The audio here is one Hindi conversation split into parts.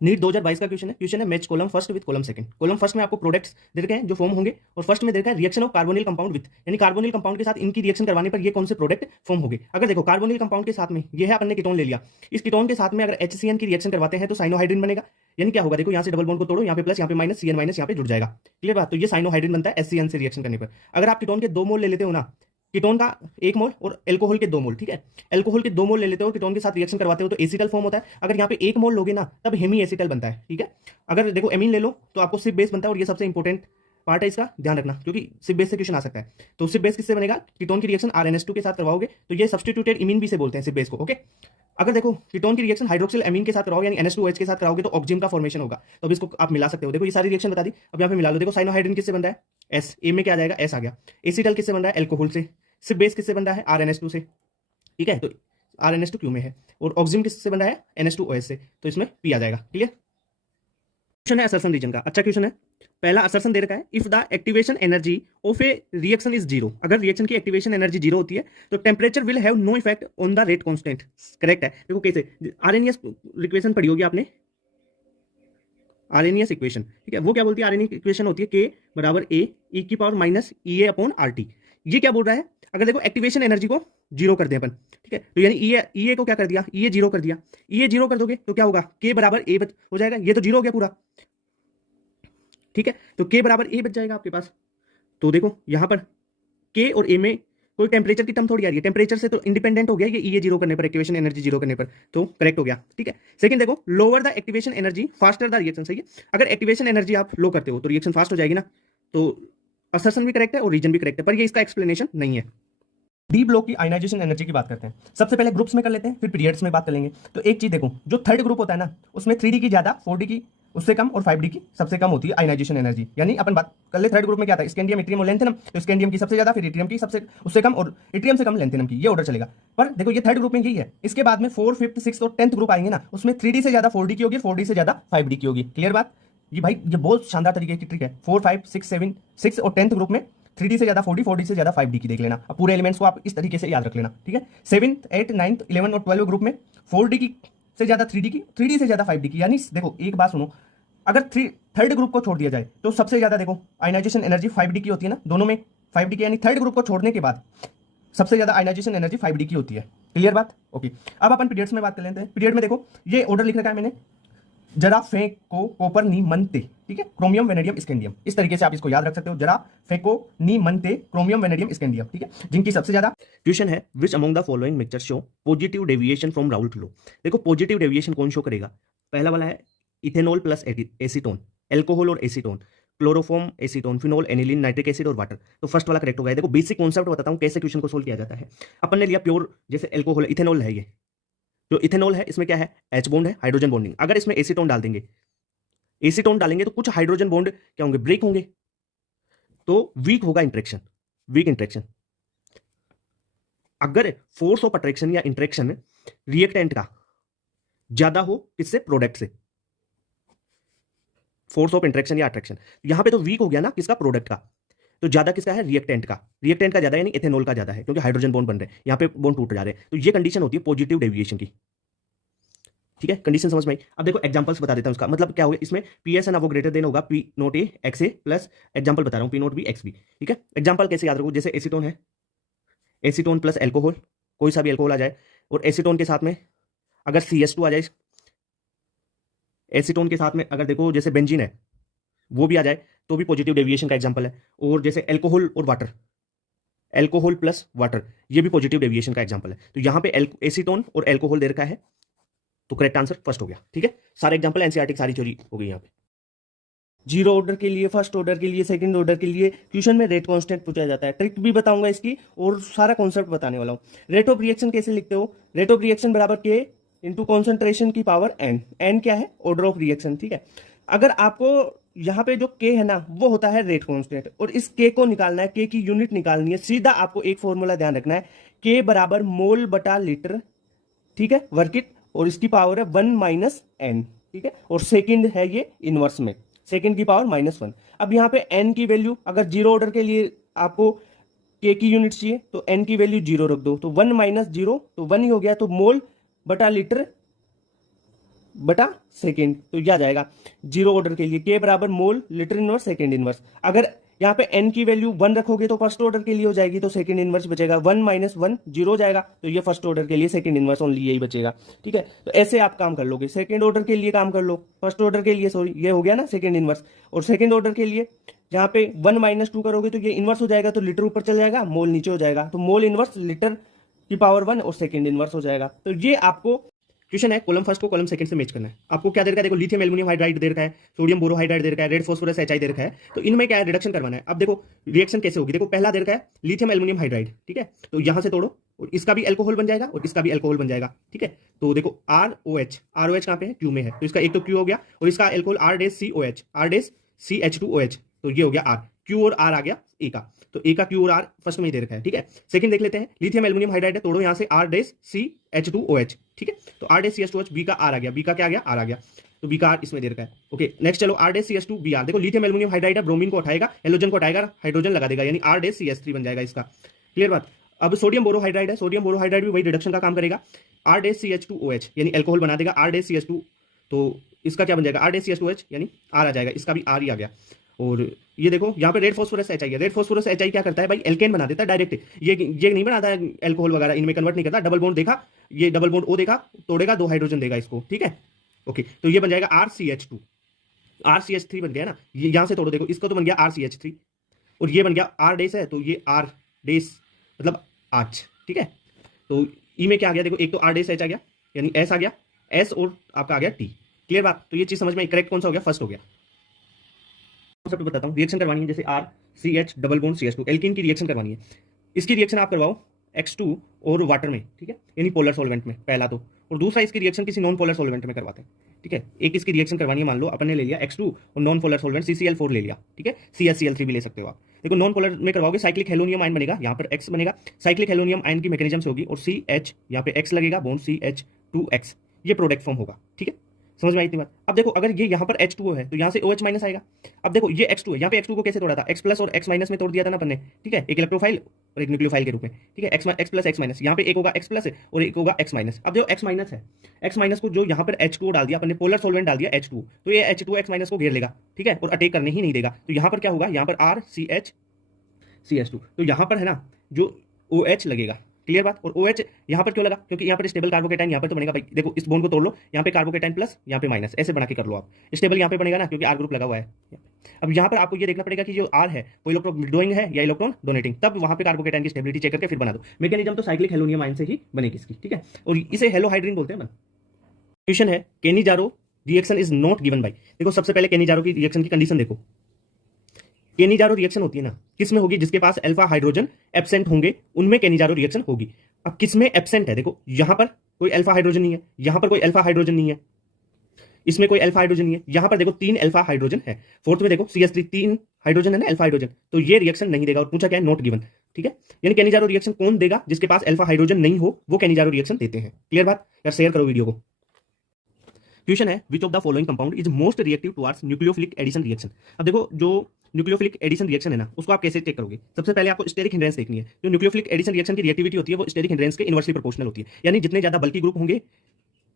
नीट 2022 का क्वेश्चन है match column first with column second. Column first में आपको प्रोडक्ट्स दे रखे हैं जो फॉर्म होंगे, और फर्स्ट में दे रखा है reaction of carbonyl compound with, यानी कार्बोनिल कंपाउंड के साथ इनकी रिएक्शन करवाने पर ये कौन से प्रोडक्ट फॉर्म होंगे। अगर देखो कार्बोनिल कंपाउंड के साथ में ये है, अपन ने कीटोन ले लिया, इस कीटोन के साथ में अगर HCN की रिएक्शन करवाते हैं तो साइनोहाइड्रिन बनेगा। यानी क्या होगा, देखो यहाँ से डबल बॉन्ड को तोड़ो, यहाँ पे प्लस, यहाँ पे माइनस, CN माइनस यहाँ पे जुड़ जाएगा। क्लियर बात। तो ये साइनोहाइड्रिन बनता है HCN से रिएक्शन करने पर। अगर आप कीटोन के 2 मोल ले लेते हो ना, कीटोन का 1 मोल और एल्कोहल के 2 मोल, ठीक है, एल्कोहल के 2 मोल ले लेते हो, कीटोन के साथ रिएक्शन करवाते हो तो एसिटल फॉर्म होता है। अगर यहाँ पे 1 मोल लोगे ना तब हेमी एसिटल बनता है, ठीक है। अगर देखो एमीन ले लो तो आपको सिप बेस बनता है, और ये सबसे इंपॉर्टेंट पार्ट है, इसका ध्यान रखना क्योंकि सिप बेस से क्वेश्चन आ सकता है। तो सिप बेस किससे बनेगा, कीटोन की रिएक्शन RNS2 के साथ करवाओगे तो ये सब्स्टिट्यूटेड इमीन भी से बोलते हैं सिप बेस को, ओके। अगर देखो कीटोन की रिएक्शन हाइड्रोक्सिल एमीन के साथ कराओगे यानी NH2OH के साथ कराओगे तो ऑक्जिम का फॉर्मेशन होगा, तो अब इसको आप मिला सकते हो। देखो ये सारी रिएक्शन बता दी, अब यहाँ पे मिला लो। देखो साइनोहाइड्रिन किससे बन रहा है, S, ए में क्या आ जाएगा, S आ गया। एसिटल किससे बन रहा है, एल्कोहल से। सिप बेस किससे बन रहा है, RNS2 से, ठीक है, तो RNS2 क्यों में है। और ऑक्सिजन किससे बन रहा है, NH2OH से, तो इसमें P आ जाएगा। क्लियर। क्वेश्चन है असर्शन रीजन का, अच्छा क्वेश्चन है। पहला असर्शन दे रखा है, if the activation energy of a reaction is zero, अगर रिएक्शन की एक्टिवेशन एनर्जी जीरो होती है तो temperature will have no effect on the rate constant. Correct है। देखो कैसे, आरएनएस इक्वेशन पढ़ी होगी आपने, आरएनएस इक्वेशन, ठीक है, वो क्या बोलती है, आरएनएस इक्वेशन होती है K बराबर A e की power minus EA upon RT। ये क्या बोल रहा है, अगर देखो एक्टिवेशन एनर्जी को जीरो कर दें अपन, ठीक है, तो यानी EA को क्या कर दिया, EA जीरो कर दिया। EA जीरो कर दोगे तो क्या होगा, K बराबर A हो जाएगा, ये तो जीरो हो गया पूरा, ठीक है, तो K बराबर A बच जाएगा आपके पास। तो देखो यहां पर K और A में कोई टेम्परेचर की टर्म थोड़ी आ रही है, टेम्परेचर से तो इंडिपेंडेंट हो गया ये EA जीरो करने पर, एक्टिवेशन एनर्जी जीरो करने पर, तो करेक्ट हो गया, ठीक है। सेकंड देखो, lower the activation energy faster the reaction, सही है। अगर एक्टिवेशन एनर्जी आप लो करते हो तो रिएक्शन फास्ट हो जाएगी ना, तो असर्शन भी करेक्ट है और रीजन भी करेक्ट है, पर ये इसका एक्सप्लेनेशन नहीं है। डी ब्लॉक की आयनाइजेशन एनर्जी की बात करते हैं। सबसे पहले ग्रुप्स में कर लेते हैं, फिर पीरियड्स में बात कर लेंगे। तो एक चीज देखो, जो थर्ड ग्रुप होता है ना उसमें 3D की ज्यादा, 4D की उससे कम और 5D की सबसे कम होती है आयनाइजेशन एनर्जी। यानी अपन बात कर ले थर्ड ग्रुप में क्या था, स्कैंडियम, इट्रियम और लेंथेनम, तो स्कैंडियम की सबसे ज्यादा, फिर इट्रियम की सबसे उससे कम, और इट्रियम से कम लेंथेनम की, ये ऑर्डर चलेगा। पर देखो ये थर्ड ग्रुप में यही है। इसके बाद में 4th, 5th, 6th और 10th ग्रुप आएंगे ना, उसमें 3D से ज्यादा 4D की होगी, 4D से ज्यादा 5D की होगी। क्लियर बात। ये भाई ये बहुत शानदार तरीके की ट्रिक है। 4, 5, 6, 7, 6 और 10th ग्रुप में 3D से ज्यादा 4D, 4D से ज्यादा 5D की देख लेना। अब पूरे एलिमेंट्स को आप इस तरीके से याद रख लेना, ठीक है। 7th, 8th, 9th, 11 और 12 ग्रुप में 4D की से ज्यादा 3D की, 3D से ज्यादा 5D की। यानी देखो एक बात सुनो, अगर थर्ड ग्रुप को छोड़ दिया जाए तो सबसे ज्यादा देखो आयनाइजेशन एनर्जी 5D की होती है ना, दोनों में 5D की, यानी थर्ड ग्रुप को छोड़ने के बाद सबसे ज्यादा आयनाइजेशन एनर्जी 5D की होती है। क्लियर बात, ओके। अब अपन पीरियड्स में बात कर लेते हैं। पीरियड में देखो ये ऑर्डर लिख रखा है मैंने, जरा फेंको कोपर नी मनते, ठीक है, क्रोमियम वेनेडियम स्कैंडियम, इस तरीके से आप इसको याद रख सकते हो, जरा फेंको नी मनते क्रोमियम वेनेडियम स्कैंडियम, ठीक है, जिनकी सबसे ज्यादा। क्वेश्चन है, which among the following mixture show positive deviation from Raoult law. देखो पॉजिटिव डेविएशन कौन शो करेगा, पहला वाला है इथेनॉल प्लस एसीटोन, एल्कोहल और acetone, chloroform, acetone, phenol, aniline, nitric acid और वाटर। तो फर्स्ट वाला करेक्ट होगा। देखो बेसिक कॉन्सेप्ट बताता हूं कैसे क्वेश्चन को सोल्व किया जाता है। अपन ने लिया प्योर, जैसे एल्कोहल, इथेनॉल है, ये जो इथेनॉल है इसमें क्या है, H बॉन्ड है, हाइड्रोजन बॉन्डिंग। अगर इसमें एसीटोन डाल देंगे, एसीटोन डालेंगे तो कुछ हाइड्रोजन बॉन्ड क्या होंगे, ब्रेक होंगे, तो वीक होगा इंट्रैक्शन, वीक इंट्रैक्शन। अगर फोर्स ऑफ अट्रैक्शन या इंट्रैक्शन रिएक्टेंट का ज्यादा हो, किससे, प्रोडक्ट से, फोर्स ऑफ इंट्रैक्शन या अट्रैक्शन, यहां पे तो वीक हो गया ना किसका, प्रोडक्ट का, तो ज्यादा किसका है, रिएक्टेंट का, रिएक्टेंट का ज्यादा यानी इथेनॉल का ज्यादा है, क्योंकि हाइड्रोजन बॉन्ड बन रहे हैं, यहां पे बॉन्ड टूट जा रहे हैं, तो ये कंडीशन होती है पॉजिटिव डेविएशन की, ठीक है। कंडीशन समझ में आई। अब देखो एग्जांपल्स बता देता हूं उसका मतलब क्या होगा। इसमें PS है ना वो ग्रेटर देन होगा P note A X A plus, example बता रहा हूं, P note B X B, ठीक है। एग्जांपल कैसे याद रखो, जैसे एसीटोन है, एसीटोन प्लस एल्कोहल, कोई सा भी एल्कोहल आ जाए, और एसीटोन के साथ में अगर CH2 आ जाए, एसीटोन के साथ में अगर देखो जैसे बेंजीन है वो भी आ जाए तो भी पॉजिटिव डेविएशन का एग्जांपल है। और जैसे एल्कोहल और वाटर, एल्कोहल प्लस वाटर, ये भी पॉजिटिव डेविएशन का एग्जांपल है। तो यहां पे एसीटोन और एल्कोहल दे रखा है, तो करेक्ट आंसर फर्स्ट हो गया, ठीक है। सारे एग्जांपल एनसीईआरटी की सारी चोरी हो गई यहाँ पे। जीरो ऑर्डर के लिए, फर्स्ट ऑर्डर के लिए, सेकंड ऑर्डर के लिए क्वेश्चन में रेट कांस्टेंट पूछा जाता है। ट्रिक भी बताऊंगा इसकी और सारा कॉन्सेप्ट बताने वाला हूँ। रेट ऑफ रिएक्शन कैसे लिखते हो, रेट ऑफ रिएक्शन बराबर के इंटू कॉन्सेंट्रेशन की पावर एन। एन क्या है, ऑर्डर ऑफ रिएक्शन, ठीक है। अगर आपको यहाँ पे जो के है ना वो होता है रेट कांस्टेंट, और इस के को निकालना है, के की यूनिट निकालनी है, सीधा आपको एक फॉर्मूला ध्यान रखना है, के बराबर मोल बटा लीटर, ठीक है, वर्क इट, और इसकी पावर है 1 माइनस एन, ठीक है, और सेकंड है ये इनवर्स में, सेकंड की पावर -1। अब यहाँ पे एन की वैल्यू, अगर जीरो ऑर्डर के लिए आपको के की यूनिट चाहिए तो एन की वैल्यू 0 रख दो, तो 1 माइनस 0 तो 1 ही हो गया, तो मोल बटा लीटर बटा सेकेंड, तो यह आ जाएगा जीरो ऑर्डर के लिए के बराबर mole litre inverse second inverse. अगर यहाँ पे n की वैल्यू 1 रखोगे तो फर्स्ट ऑर्डर के लिए हो जाएगी, तो सेकंड इनवर्स बचेगा 1 माइनस 1 जीरो हो जाएगा, तो ये फर्स्ट ऑर्डर के लिए सेकंड इनवर्स ओनली यही बचेगा। ठीक है, तो ऐसे आप काम कर लोगे। सेकंड ऑर्डर के लिए काम कर लो, फर्स्ट ऑर्डर के लिए सॉरी ये हो गया ना सेकंड इनवर्स, और सेकंड ऑर्डर के लिए यहाँ पे 1 माइनस 2 करोगे तो ये इनवर्स हो जाएगा, तो लीटर ऊपर चल जाएगा, मोल नीचे हो जाएगा, तो मोल इनवर्स लीटर की पावर 1 और सेकंड इनवर्स हो जाएगा। तो ये आपको क्वेश्चन है, कॉलम फर्स्ट को कॉलम सेकंड से मैच करना है। आपको क्या दे रखा है, देखो लिथियम एल्युमिनियम हाइड्राइड दे रखा है, सोडियम बोरोहाइड्राइड दे रखा है, रेड फास्फोरस HI दे रखा है, तो इनमें क्या है रिडक्शन करवाना है। अब देखो रिएक्शन कैसे होगी, देखो पहला दे रखा है लिथियम एल्युमिनियम हाइड्राइड, ठीक है, तो यहां से तोड़ो और इसका भी अल्कोहल बन जाएगा और इसका भी अल्कोहल बन जाएगा। ठीक है, तो देखो ROH, ROH कहां पे है, क्यू में है, तो इसका एक तो क्यू हो गया और इसका अल्कोहल R-COH, R-CH2OH, तो ये हो गया R, क्यू और R आ गया ए का, तो ए का क्यू और आर फर्स्ट में ही दे रखा है। ठीक है, सेकंड देख लेते हैं, लिथियम एल्युमिनियम हाइड्राइड है, तोड़ो यहां से R-CH2OH, ठीक है, तो R-CH2OH बी का आर आ गया, बी का क्या आ गया, आर आ गया, तो बी का आर इसमें दे रखा है। ओके नेक्स्ट चलो R-CH2Br, देखो लिथियम एल्युमिनियम हाइड्राइड है, ब्रोमीन को उठाएगा, हेलोजन को उठाएगा, हाइड्रोजन लगा देगा, यानी R-CH3 बन जाएगा इसका। क्लियर बात। अब सोडियम बोरोहाइड्राइड है, सोडियम बोरोहाइड्राइड भी वही रिडक्शन का काम करेगा, R-CH2OH यानी अल्कोहल बना देगा, R-CH2, तो इसका क्या बन जाएगा R-CH2OH यानी आर आ जाएगा, इसका भी आर ही आ गया। और ये देखो यहाँ पे रेड फास्फोरस HI है, रेड फास्फोरस HI क्या करता है भाई, एल्केन बना देता है डायरेक्ट, ये नहीं बनाता है अल्कोहल वगैरह, इनमें कन्वर्ट नहीं करता, डबल बॉन्ड देखा, ये डबल बॉन्ड O देखा, तोड़ेगा 2 हाइड्रोजन देगा इसको। ठीक है, ओके, तो ये बन जाएगा RCH2, RCH3 बन गया ना, ये यहां से तोड़ो, देखो इसको तो बन गया RCH3 और ये बन गया R डेस है, तो ये R डेस मतलब आच। ठीक है, तो ई में क्या आ गया, देखो एक तो R डेस H आ गया यानी S आ गया, S और आपका आ गया T। क्लियर बात, तो ये चीज समझ में, करेक्ट कौन सा हो गया, फर्स्ट हो गया। सब बताता हूँ, रिएक्शन करवानी है, जैसे RCH double bond CH2 alkene की रिएक्शन करवानी है, इसकी रिएक्शन आप करवाओ X2 और वाटर में, ठीक है, यानी पोलर सॉल्वेंट में पहला तो, और दूसरा इसकी रिएक्शन किसी नॉन पोलर सॉल्वेंट में करवाते हैं। ठीक है, एक इसकी रिएक्शन करवानी है, मान लो अपन ने ले लिया X2 और नॉन पोलर सॉल्वेंट CCl4 ले लिया, ठीक है, CaCl3 भी ले सकते हो आप। देखो नॉन पोलर में करवाओगे साइक्लिक हेलोनियम आयन बनेगा, यहाँ पर X बनेगा, साइक्लिक हेलोनियम आयन की मैकेनिज्म से होगी, और CH यहाँ पे X लगेगा, बॉन्ड CH2X, ये प्रोडक्ट फॉर्म होगा। ठीक है, समझ में आई इतनी बात। अब देखो अगर ये यहाँ पर H2O है तो यहाँ से OH माइनस आएगा। अब देखो ये X2 है, यहाँ पे X2 को कैसे तोड़ा था, X प्लस और X माइनस में तोड़ दिया था ना अपन ने। ठीक है, एक इलेक्ट्रोफाइल और एक न्यूक्लियोफाइल के रूप में। ठीक है, X प्लस X माइनस, यहाँ पे एक होगा X प्लस और एक होगा X माइनस। अब जो X माइनस है, X माइनस को जो यहाँ पर H2O डाल दिया अपन ने, पोलर सॉल्वेंट डाल दिया H2, तो ये H2O X माइनस को घेर लेगा। ठीक है, और अटैक करने ही नहीं देगा, तो यहाँ पर क्या होगा, यहाँ पर RCH तो यहाँ पर है ना जो OH लगेगा। क्लियर बात। और OH यहाँ पर क्यों लगा, क्योंकि यहाँ पर स्टेबल कार्बोकेटाइन यहाँ पर तो बनेगा भाई, देखो इस बॉन्ड को तोड़ लो, यहाँ पे कार्बोकेटाइन प्लस, यहाँ पे माइनस, ऐसे बना के कर लो आप, स्टेबल यहाँ पे बनेगा ना, क्योंकि R ग्रुप लगा हुआ है। अब यहाँ पर आपको ये देखना पड़ेगा कि जो R है वो इलेक्ट्रॉन विड्रॉइंग है या इलेक्ट्रॉन डोनेटिंग, तब वहाँ पे कार्बोकेटाइन की स्टेबिलिटी चेक करके फिर बना दो। मैकेनिज्म तो साइक्लिक हेलोनियम आयन से ही बनेगी इसकी। ठीक है, और इसे हेलोहाइड्रिन बोलते हैं। क्वेश्चन है Cannizzaro reaction is not given bye, देखो सबसे पहले केनिजारो की रिएक्शन की कंडीशन देखो, केनिजारो रिएक्शन होती है ना किस में होगी, जिसके पास अल्फा हाइड्रोजन एब्सेंट होंगे उनमें केनिजारो रिएक्शन होगी। अब किस में एब्सेंट है, देखो यहां पर कोई अल्फा हाइड्रोजन नहीं है, यहां पर कोई अल्फा हाइड्रोजन नहीं है, इसमें कोई अल्फा हाइड्रोजन नहीं है, यहां पर देखो 3 अल्फा हाइड्रोजन है, फोर्थ में देखो CH3 3 हाइड्रोजन है ना, अल्फा हाइड्रोजन, तो ये रिएक्शन नहीं देगा। और पूछा क्या है, नॉट गिवन। ठीक है, यानी केनिजारो रिएक्शन कौन देगा, जिसके पास अल्फा हाइड्रोजन नहीं हो वो केनिजारो रिएक्शन देते हैं। क्लियर बात यार, शेयर करो वीडियो को। क्वेश्चन है which of the following compound is most reactive towards nucleophilic addition reaction. अब देखो जो न्यूक्लियोफिलिक एडिशन रिएक्शन है ना, उसको आप कैसे चेक करोगे, सबसे पहले आपको स्टेरिक हिंड्रेंस देखनी है। जो न्यूक्लियोफिलिक एडिशन रिएक्शन की रिएक्टिविटी होती है वो स्टेरिक हिंड्रेंस के इनवर्सली प्रोपोर्शनल होती है, यानी जितने ज्यादा बल्की ग्रुप होंगे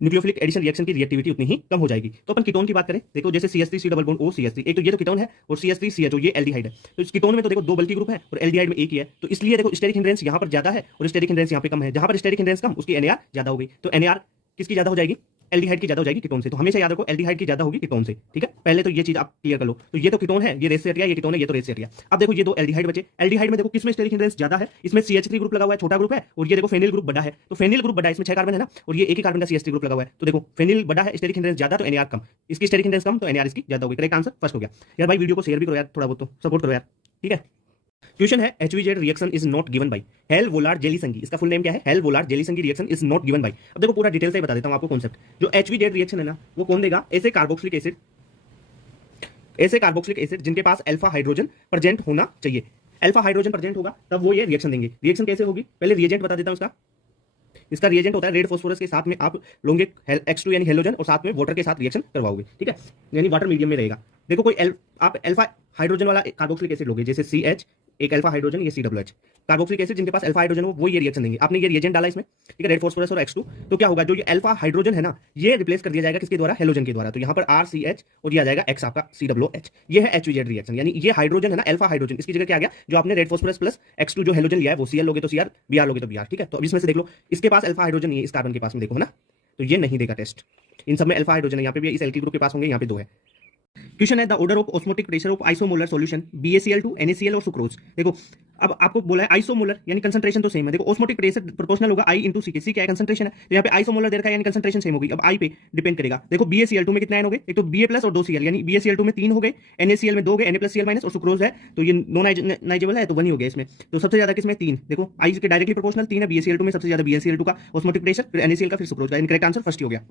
न्यूक्लियोफिलिक एडिशन रिएक्शन की रिएक्टिविटी उतनी ही कम हो जाएगी। तो अपन कीटोन की बात करें, देखो जैसे CH3 double bond O CH3, एक तो ये तो कीटोन है, और CH3 CHO ये एल्डिहाइड है। तो इस कीटोन में तो देखो 2 बल्की ग्रुप है और एल्डिहाइड में एक ही है, तो इसलिए देखो स्टेरिक हिंड्रेंस यहाँ पर ज्यादा है और स्टेरिक हिंड्रेंस यहाँ पे कम है। जहां पर स्टेरिक हिंड्रेंस कम उसकी NAR ज्यादा हो गई, तो NAR किसकी ज्यादा हो जाएगी, एल्डिहाइड की ज्यादा हो जाएगी कीटोन से। तो हमेशा याद रखो एल्डिहाइड की ज्यादा होगी कीटोन से। ठीक है, पहले तो ये चीज आप क्लियर कर लो। तो ये तो कीटोन है, ये रेस से हटिया, ये कीटोन है, ये तो रेस से हटिया। अब देखो ये 2 एल्डिहाइड बचे, एल्डिहाइड में देखो किसमें स्टेरिक हिंड्रेंस ज्यादा है, इसमें CH3 ग्रुप लगा हुआ है, छोटा ग्रुप है, और ये देखो फेनिल ग्रुप बड़ा है। तो फेनिल ग्रुप बड़ा है, इसमें 6 कार्बन है ना, और ये एक ही कार्बन का CH3 ग्रुप लगा हुआ है। तो देखो फेनिल बड़ा है, स्टेरिक हिंड्रेंस ज्यादा, तो NAR कम, इसकी स्टेरिक हिंड्रेंस कम, तो NAR इसकी ज्यादा होगी। करेक्ट आंसर फर्स्ट हो गया। यार भाई वीडियो को शेयर भी करो यार, थोड़ा बहुत तो सपोर्ट करो यार। ठीक है, क्वेश्चन है HVZ reaction is not given by Hell Volhard Zelinsky, इसका फुल नेम क्या है, Hell Volhard Zelinsky reaction is not given by. अब देखो पूरा डिटेल से बता देता हूं आपको कॉन्सेप्ट। जो HVZ रिएक्शन है ना वो कौन देगा, ऐसे कार्बोक्सिलिक एसिड जिनके पास अल्फा हाइड्रोजन प्रेजेंट होना चाहिए, अल्फा हाइड्रोजन प्रेजेंट होगा तब वो ये रिएक्शन देंगे। रिएक्शन कैसे होगी, पहले रिएजेंट बता देता हूं उसका। इसका रिएजेंट होता है रेड फास्फोरस के साथ में आप लोगे X2 यानी हेलोजन, और साथ में वाटर के साथ रिएक्शन करवाओगे। ठीक है, यानी वाटर मीडियम में रहेगा। देखो कोई आप अल्फा हाइड्रोजन वाला कार्बोक्सिलिक एसिड लोगे, जैसे CH एक अल्फा हाइड्रोजन, ये COH, कार्बोक्सिलिक एसिड जिनके पास अल्फा हाइड्रोजन हो वो ये रिएक्शन देंगे। आपने ये रिएजेंट डाला इसमें, ठीक है, रेड फास्फोरस और X2, तो क्या होगा, जो ये अल्फा हाइड्रोजन है ना, ये रिप्लेस कर दिया जाएगा किसके द्वारा, हेलोजन के द्वारा। तो यहाँ पर RCH और ये आ जाएगा X आपका COOH। ये है HVZ रिएक्शन, यानी ये हाइड्रोजन है ना, अल्फा हाइड्रोजन, इसकी जगह क्या आ गया, जो आपने रेड फास्फोरस प्लस X2 जो हेलोजन लिया है वो Cl लोगे तो Cr, Br लोगे तो Br, ठीक है। तो अब इसमें से देख लो, इसके पास अल्फा हाइड्रोजन नहीं है, इस कार्बन के पास में देखो है ना, तो ये नहीं देगा टेस्ट। इन सब में अल्फा हाइड्रोजन है, यहाँ पे भी इस एल्किल ग्रुप के पास होंगे, यहाँ पे 2 है। क्वेश्चन है the order of osmotic pressure of isomolar solution BaCl2 NaCl और सुक्रोज। देखो अब आपको बोला है आइसोमोलर यानी कंसंट्रेशन तो सेम है। देखो ऑस्मोटिक प्रेशर प्रोपोर्शनल होगा I इंटू सी के, सी क्या है कंसंट्रेशन है, तो यहाँ पे आइसोमोलर दे रखा है यानी कंसंट्रेशन सेम होगी। अब I पे डिपेंड करेगा। देखो BaCl2 में कितने आयन हो गए, एक तो Ba प्लस और 2 Cl, यानी BaCl2 में 3 हो गए, NaCl में 2 हो गए, Na प्लस Cl माइनस और सुक्रोज है तो ये नॉन आइजेबल है तो 1 ही हो गया इसमें। तो सबसे ज्यादा किसमें 3, देखो I के डायरेक्टली प्रोपोर्शनल 3 है, BaCl2 में सबसे ज्यादा BaCl2 का ऑस्मोटिक प्रेशर, फिर NaCl का, फिर सुक्रोज का। इनकरेक्ट आंसर फर्स्ट ही हो गया।